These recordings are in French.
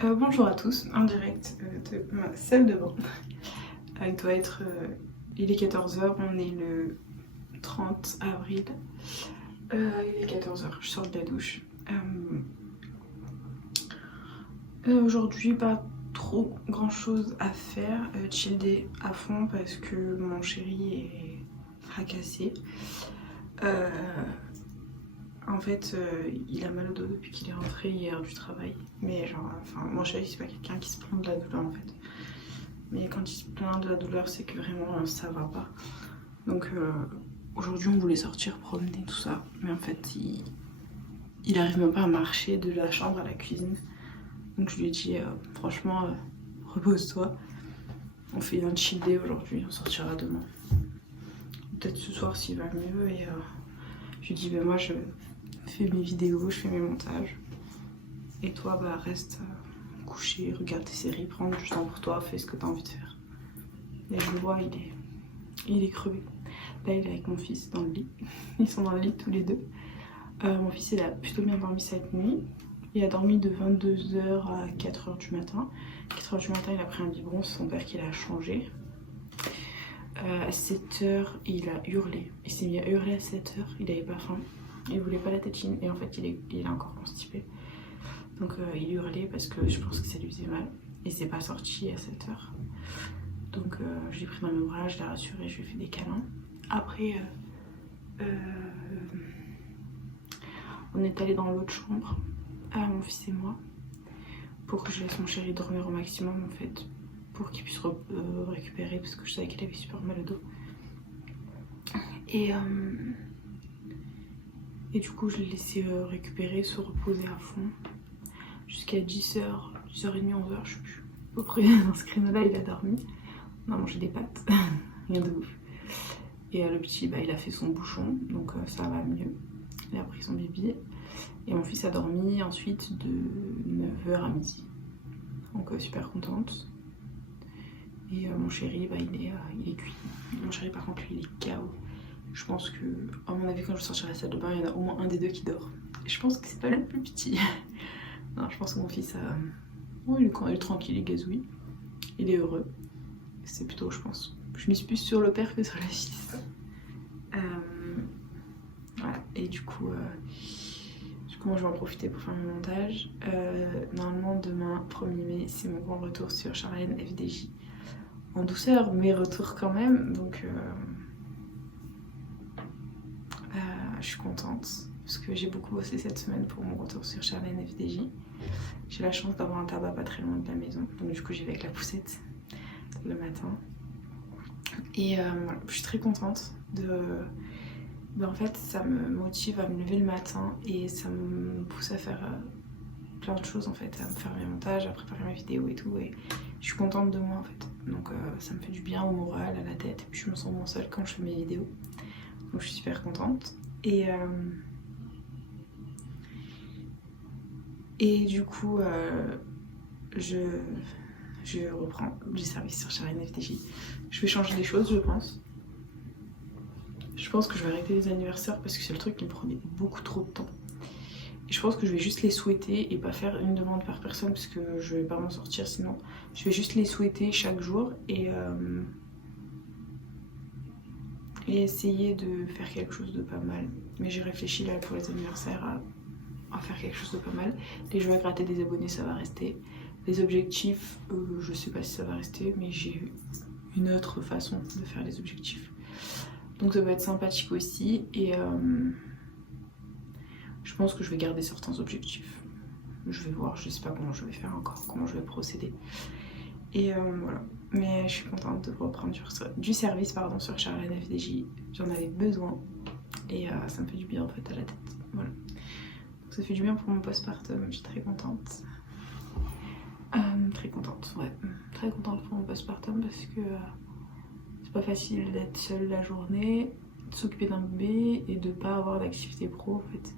Bonjour à tous, en direct de ma salle de bain. Il doit être... il est 14 h, on est le 30 avril. Il est 14 h, je sors de la douche. Aujourd'hui, pas trop grand chose à faire. Chill day à fond parce que mon chéri est fracassé. En fait, il a mal au dos depuis qu'il est rentré hier du travail. Mais genre, enfin, mon chéri, c'est pas quelqu'un qui se plaint de la douleur en fait. Mais quand il se plaint de la douleur, c'est que vraiment ça va pas. Donc aujourd'hui, on voulait sortir, promener, tout ça. Mais en fait, il arrive même pas à marcher de la chambre à la cuisine. Donc je lui ai dit, franchement, repose-toi. On fait un chill day aujourd'hui, on sortira demain. Peut-être ce soir s'il va mieux. Et je lui ai dit, ben moi je fais mes vidéos, je fais mes montages. Et toi, bah reste couché, regarde tes séries, prends du temps pour toi, fais ce que tu as envie de faire. Et je le vois, il est crevé. Là, il est avec mon fils dans le lit. Ils sont dans le lit tous les deux. Mon fils, il a plutôt bien dormi cette nuit. Il a dormi de 22 h à 4 h du matin. 4 h du matin, il a pris un biberon, c'est son père qui l'a changé. À 7 h, il a hurlé. Il s'est mis à hurler à 7 h, il avait pas faim. Il voulait pas la tétine et en fait, il est encore constipé. Donc il hurlait parce que je pense que ça lui faisait mal. Et c'est pas sorti à 7 h. Donc je l'ai pris dans mes bras, je l'ai rassuré, je lui ai fait des câlins. Après, on est allé dans l'autre chambre, mon fils et moi, pour que je laisse mon chéri dormir au maximum en fait, pour qu'il puisse récupérer parce que je savais qu'il avait super mal au dos. Et du coup je l'ai laissé récupérer, se reposer à fond jusqu'à 10 h, 10h30, 11 h, je sais plus. À peu près dans ce créneau-là il a dormi. On a mangé des pâtes, rien de ouf. Et le petit, bah, il a fait son bouchon, donc ça va mieux. Il a pris son bibi. Et mon fils a dormi ensuite de 9 h à midi. Donc super contente. Et mon chéri, bah, il est cuit. Mon chéri par contre, lui, il est KO. Je pense que, à mon avis, quand je sortirai de la salle de bain, il y en a au moins un des deux qui dort. Et je pense que c'est pas le plus petit. Non, je pense que mon fils a... Oh, il est tranquille, il gazouille. Il est heureux. C'est plutôt, je pense. Je mise plus sur le père que sur le fils. Voilà. Et du coup, moi je vais en profiter pour faire mon montage. Normalement demain, 1er mai, c'est mon grand retour sur Charlène FDJ. En douceur, mais retour quand même. Donc je suis contente. Parce que j'ai beaucoup bossé cette semaine pour mon retour sur Charlène FDJ. J'ai la chance d'avoir un tabac pas très loin de la maison. Donc du coup j'y vais avec la poussette le matin. Et voilà, je suis très contente de... Ben en fait ça me motive à me lever le matin et ça me pousse à faire plein de choses en fait, à me faire mes montages, à préparer mes vidéos et tout, et je suis contente de moi en fait. Donc ça me fait du bien au moral, à la tête, et puis je me sens moins seule quand je fais mes vidéos. Donc je suis super contente. Et du coup je reprends du service sur Charlène FDJ. Je vais changer des choses, je pense. Je pense que je vais arrêter les anniversaires parce que c'est le truc qui me prenait beaucoup trop de temps. Et je pense que je vais juste les souhaiter et pas faire une demande par personne parce que je vais pas m'en sortir sinon. Je vais juste les souhaiter chaque jour et essayer de faire quelque chose de pas mal. Mais j'ai réfléchi là pour les anniversaires à faire quelque chose de pas mal. Les jeux à gratter des abonnés, ça va rester. Les objectifs, je sais pas si ça va rester, mais j'ai une autre façon de faire les objectifs. Donc ça va être sympathique aussi et je pense que je vais garder certains objectifs. Je vais voir, je sais pas comment je vais faire encore, comment je vais procéder. Et voilà. Mais je suis contente de reprendre du service pardon, sur Charlène FDJ. J'en avais besoin et ça me fait du bien en fait à la tête. Voilà. Donc ça fait du bien pour mon postpartum, je suis très contente. Très contente, ouais. Très contente pour mon postpartum parce que c'est pas facile d'être seule la journée, de s'occuper d'un bébé et de pas avoir d'activité pro en fait.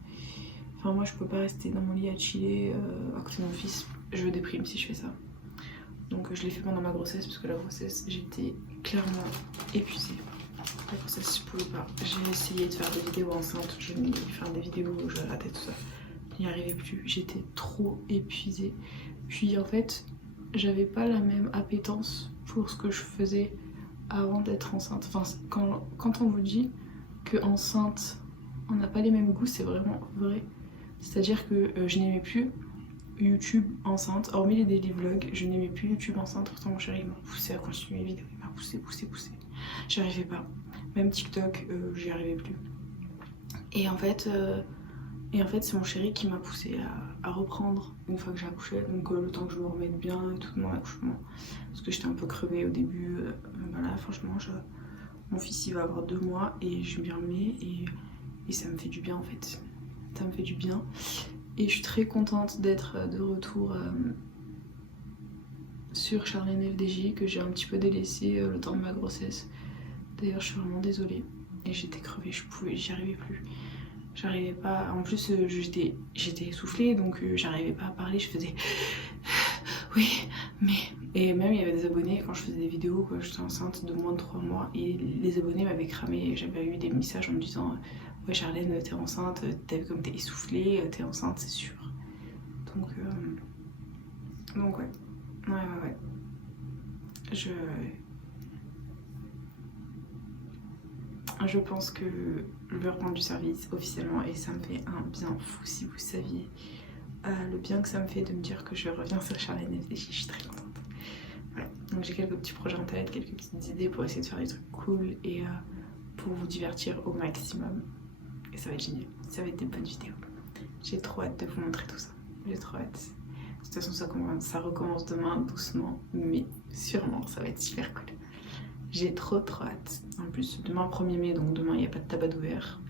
Enfin moi je peux pas rester dans mon lit à chiller à côté de mon fils, je déprime si je fais ça. Donc je l'ai fait pendant ma grossesse parce que la grossesse j'étais clairement épuisée. La grossesse je pouvais pas. J'ai essayé de faire des vidéos enceintes, je faire des vidéos où je ratais tout ça. Il n'y arrivais plus, j'étais trop épuisée. Puis en fait, j'avais pas la même appétence pour ce que je faisais avant d'être enceinte. Enfin, quand on vous dit que enceinte, on n'a pas les mêmes goûts, c'est vraiment vrai. C'est-à-dire que je n'aimais plus YouTube enceinte, hormis les daily vlogs, je n'aimais plus YouTube enceinte. Pourtant mon chéri m'a poussé à continuer les vidéos, il m'a poussé. J'y arrivais pas. Même TikTok, j'y arrivais plus. Et en fait, c'est mon chéri qui m'a poussé à reprendre une fois que j'ai accouché. Donc le temps que je me remette bien et tout de mon accouchement. Parce que j'étais un peu crevée au début. Voilà, franchement, mon fils il va avoir 2 mois et je m'y remets et ça me fait du bien en fait. Ça me fait du bien. Et je suis très contente d'être de retour sur Charlène FDJ que j'ai un petit peu délaissé le temps de ma grossesse. D'ailleurs, je suis vraiment désolée. Et j'étais crevée, j'y arrivais plus. J'arrivais pas. En plus, j'étais essoufflée donc j'arrivais pas à parler. Je faisais oui, mais. Et même, il y avait des abonnés quand je faisais des vidéos, quand j'étais enceinte de moins de 3 mois. Et les abonnés m'avaient cramé. J'avais eu des messages en me disant ouais, Charlène, t'es enceinte, comme t'es essoufflée, t'es enceinte, c'est sûr. Donc ouais. Ouais. Je pense que je vais reprendre du service officiellement et ça me fait un bien fou si vous saviez le bien que ça me fait de me dire que je reviens sur Charlène FDJ, je suis très contente. Voilà, donc j'ai quelques petits projets en tête, quelques petites idées pour essayer de faire des trucs cool et pour vous divertir au maximum. Et ça va être génial, ça va être des bonnes vidéos. J'ai trop hâte de vous montrer tout ça, j'ai trop hâte. De toute façon ça recommence demain doucement, mais sûrement ça va être super cool. J'ai trop hâte. En plus demain 1er mai, donc demain il n'y a pas de tabac ouvert.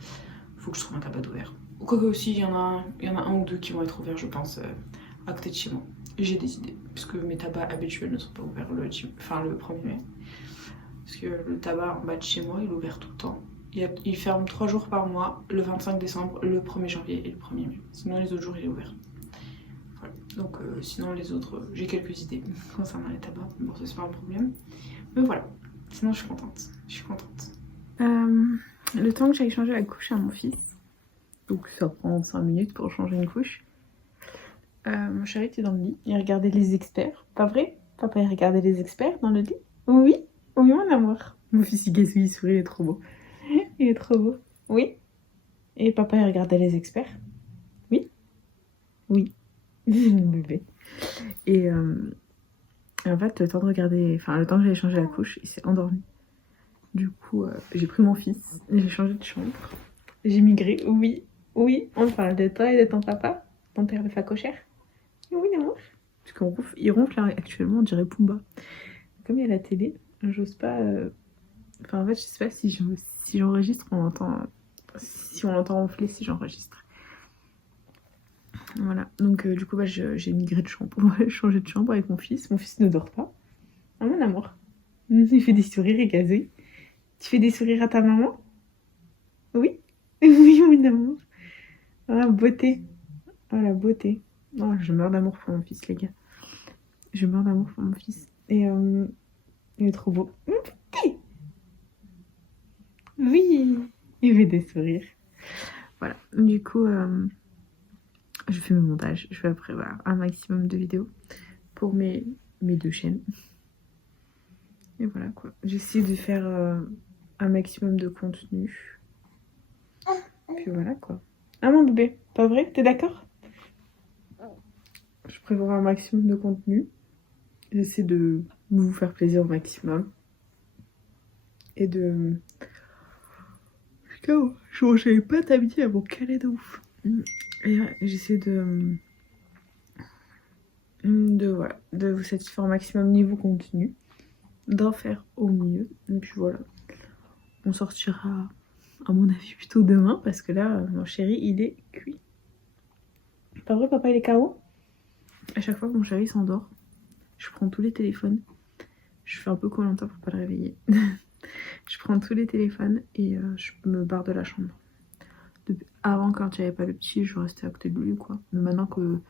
Faut que je trouve un tabac ouvert. Quoique aussi il y en a un ou deux qui vont être ouverts je pense à côté de chez moi. J'ai des idées, puisque mes tabacs habituels ne sont pas ouverts le 1er mai. Parce que le tabac en bas de chez moi il est ouvert tout le temps. Il ferme 3 jours par mois, le 25 décembre, le 1er janvier et le 1er mai. Sinon les autres jours il est ouvert. Voilà. Donc sinon les autres, j'ai quelques idées concernant les tabacs. Bon ça c'est pas un problème. Mais voilà, sinon je suis contente. Le temps que j'aille changer la couche à mon fils, donc ça prend 5 minutes pour changer une couche. Mon chéri était dans le lit, il regardait les experts. Pas vrai? Papa il regardait les experts dans le lit? Oui, mon amour. Mon fils il sourit, il est trop beau. Il est trop beau. Oui. Et papa il regardait les experts? Oui. Mon bébé. Et en fait, le temps que j'allais changer la couche, il s'est endormi. Du coup, j'ai pris mon fils, j'ai changé de chambre, j'ai migré. Oui, on parle de toi et de ton papa, ton père le facochère. Oui, amour. Parce qu'il ronfle là, actuellement, on dirait Pumba. Comme il y a la télé, j'ose pas. Enfin, en fait, je sais pas si j'enregistre, si on l'entend ronfler, si j'enregistre. Voilà, donc du coup, j'ai migré de chambre, j'ai changé de chambre avec mon fils. Mon fils ne dort pas. Oh, mon amour. Il fait des sourires, et gazouille. Tu fais des sourires à ta maman? Oui. Oui, mon amour. Oh, la beauté. Oh, la beauté. Oh, je meurs d'amour pour mon fils, les gars. Je meurs d'amour pour mon fils. Et il est trop beau. Oui. Il fait des sourires. Voilà. Du coup, je fais mes montages. Je vais prévoir un maximum de vidéos pour mes 2 chaînes. Et voilà quoi. J'essaie de faire un maximum de contenu. Puis voilà quoi. Ah mon bébé, pas vrai? T'es d'accord? Je prévois un maximum de contenu. J'essaie de vous faire plaisir au maximum. Et de... Putain, je mangeais pas d'habitude à mon calais de ouf. Et j'essaie de vous satisfaire au maximum niveau contenu. D'en faire au mieux. Et puis voilà. On sortira, à mon avis, plutôt demain. Parce que là, mon chéri, il est cuit. Pas vrai, papa, il est KO? À chaque fois que mon chéri s'endort, je prends tous les téléphones. Je fais un peu Koh-Lanta pour pas le réveiller. Je prends tous les téléphones et je me barre de la chambre. Avant, quand il n'y avait pas le petit, je restais à côté de lui, quoi. Mais maintenant qu'il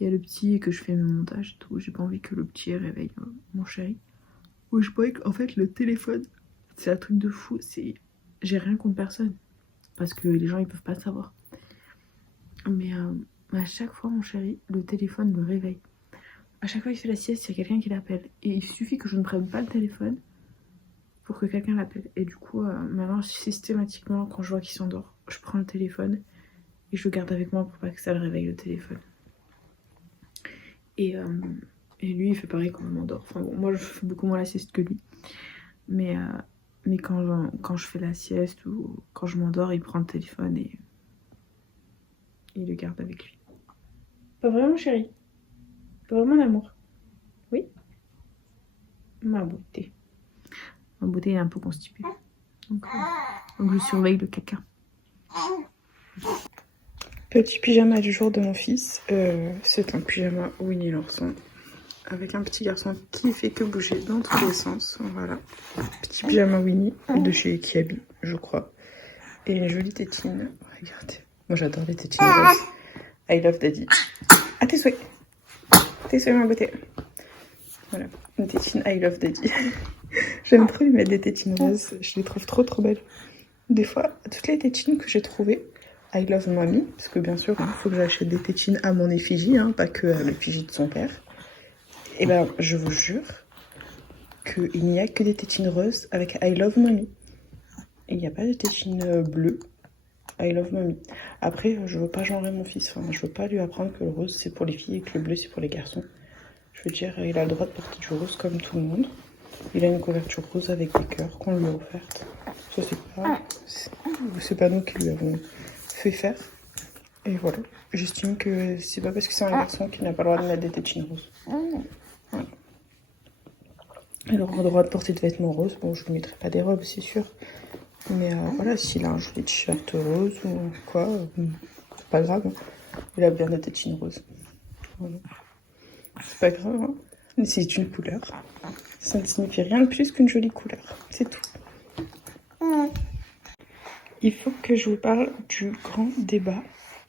y a le petit et que je fais mes montages et tout, j'ai pas envie que le petit réveille mon chéri. Ou je pourrais qu'en fait, le téléphone, c'est un truc de fou. J'ai rien contre personne. Parce que les gens, ils peuvent pas savoir. Mais à chaque fois, mon chéri, le téléphone me réveille. À chaque fois qu'il fait la sieste, il y a quelqu'un qui l'appelle. Et il suffit que je ne prenne pas le téléphone pour que quelqu'un l'appelle. Et du coup, maintenant, systématiquement, quand je vois qu'il s'endort, je prends le téléphone et je le garde avec moi pour pas que ça le réveille, le téléphone. Et lui, il fait pareil quand je m'endors. Enfin bon, moi, je fais beaucoup moins la sieste que lui. Mais quand je fais la sieste ou quand je m'endors, il prend le téléphone et il le garde avec lui. Pas vraiment, chérie? Pas vraiment l'amour? Oui? Ma beauté. Ma beauté est un peu constipée. Donc je surveille le caca. Petit pyjama du jour de mon fils. C'est un pyjama Winnie l'ourson. Avec un petit garçon qui fait que bouger dans tous les sens. Voilà. Petit pyjama Winnie de chez Kiabi, je crois. Et une jolie tétine. Regardez. Moi j'adore les tétines roses. I love daddy. À tes souhaits. Tes souhaits, ma beauté. Voilà. Une tétine I love daddy. J'aime trop lui mettre des tétines roses. Je les trouve trop belles. Des fois, toutes les tétines que j'ai trouvées, I love mommy. Parce que bien sûr, il faut que j'achète des tétines à mon effigie, hein, pas que à l'effigie de son père. Et ben, je vous jure qu'il n'y a que des tétines roses avec I love mommy. Et il n'y a pas de tétines bleues. I love mommy. Après, je veux pas genrer mon fils. Enfin, je veux pas lui apprendre que le rose c'est pour les filles et que le bleu c'est pour les garçons. Je veux dire, il a le droit de porter du rose comme tout le monde. Il a une couverture rose avec des cœurs qu'on lui a offerte. Ça, c'est pas nous qui lui avons fait faire. Et voilà. J'estime que c'est pas parce que c'est un garçon qu'il n'a pas le droit de mettre des tétines roses. Voilà. Il aura le droit de porter de vêtements roses. Bon, je lui mettrai pas des robes, c'est sûr. Mais voilà, s'il a un joli t-shirt rose ou quoi, c'est pas grave. Hein. Il a bien des tétines roses. Voilà. C'est pas grave, hein. Mais c'est une couleur. Ça ne signifie rien de plus qu'une jolie couleur. C'est tout. Il faut que je vous parle du grand débat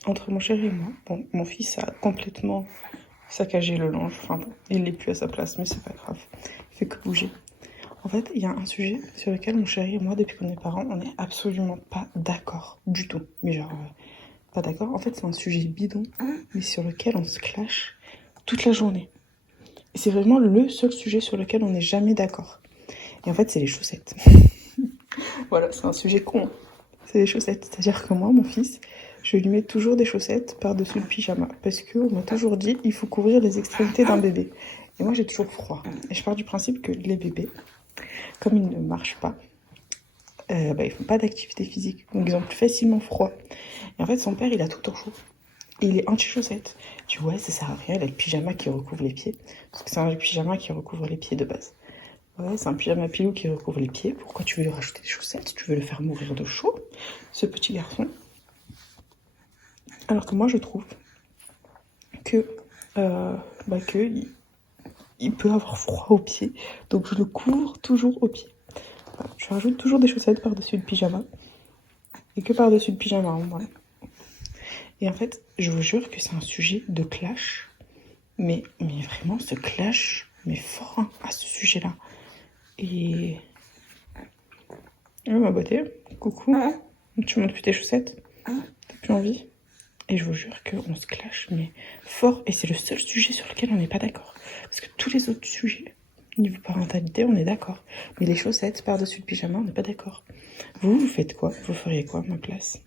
entre mon chéri et moi. Bon, mon fils a complètement saccagé le linge. Enfin bon, il n'est plus à sa place, mais c'est pas grave. Il fait que bouger. En fait, il y a un sujet sur lequel mon chéri et moi, depuis qu'on est parents, on n'est absolument pas d'accord du tout. Mais genre, pas d'accord. En fait, c'est un sujet bidon, mais sur lequel on se clash toute la journée. Et c'est vraiment le seul sujet sur lequel on n'est jamais d'accord. Et en fait, c'est les chaussettes. Voilà, c'est un sujet con. C'est les chaussettes. C'est-à-dire que moi, mon fils, je lui mets toujours des chaussettes par-dessus le pyjama. Parce qu'on m'a toujours dit, il faut couvrir les extrémités d'un bébé. Et moi, j'ai toujours froid. Et je pars du principe que les bébés, comme ils ne marchent pas, ils font pas d'activité physique. Donc, ils ont plus facilement froid. Et en fait, son père, il a tout le temps chaud. Et il est anti-chaussettes. Tu vois, ça sert à rien, il a le pyjama qui recouvre les pieds. Parce que c'est un pyjama qui recouvre les pieds de base. Ouais, c'est un pyjama pilou qui recouvre les pieds. Pourquoi tu veux lui rajouter des chaussettes? Tu veux le faire mourir de chaud, ce petit garçon. Alors que moi, je trouve que, il peut avoir froid aux pieds. Donc je le couvre toujours aux pieds. Voilà, je rajoute toujours des chaussettes par-dessus le pyjama. Et que par-dessus le pyjama, hein, voilà. Et en fait, je vous jure que c'est un sujet de clash. Mais vraiment, ce clash, mais fort hein, à ce sujet-là. Et... ma beauté, coucou. Tu montes plus tes chaussettes? T'as plus envie? Et je vous jure qu'on se clash, mais fort. Et c'est le seul sujet sur lequel on n'est pas d'accord. Parce que tous les autres sujets, niveau parentalité, on est d'accord. Mais les chaussettes par-dessus le pyjama, on n'est pas d'accord. Vous faites quoi? Vous feriez quoi à ma place?